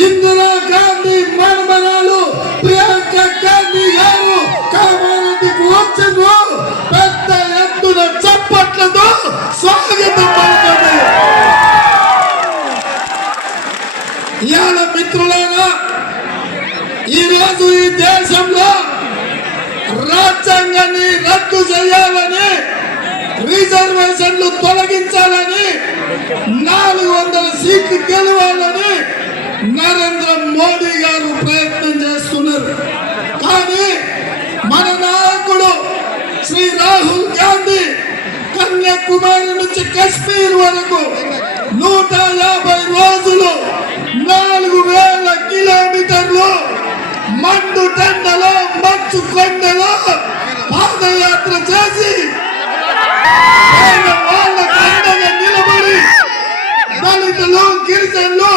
ఇందిరా గాంధీ మనమరాలు ప్రియాంక గాంధీ గారు కామారెడ్డికి వచ్చిండ్రు. పెద్ద ఎత్తున చప్పట్లతో స్వాగతం పలకండి. ఇవాళ మిత్రులారా, ఈరోజు ఈ దేశంలో రాజ్యాంగాన్ని రద్దు చేయాలని, రిజర్వేషన్లు తొలగించాలని, 400 సీట్లు గెలవాలని నరేంద్ర మోడీ గారు ప్రయత్నం చేస్తున్నారు. కానీ మన నాయకుడు శ్రీ రాహుల్ గాంధీ కన్యాకుమారి నుంచి కశ్మీర్ వరకు 150 రోజులు 4000 కిలోమీటర్లు మండు టెండలో మంచు కొండలో పాదయాత్ర చేసి వాళ్ళ కండగా నిలబడి దళితులు, గిరిజనులు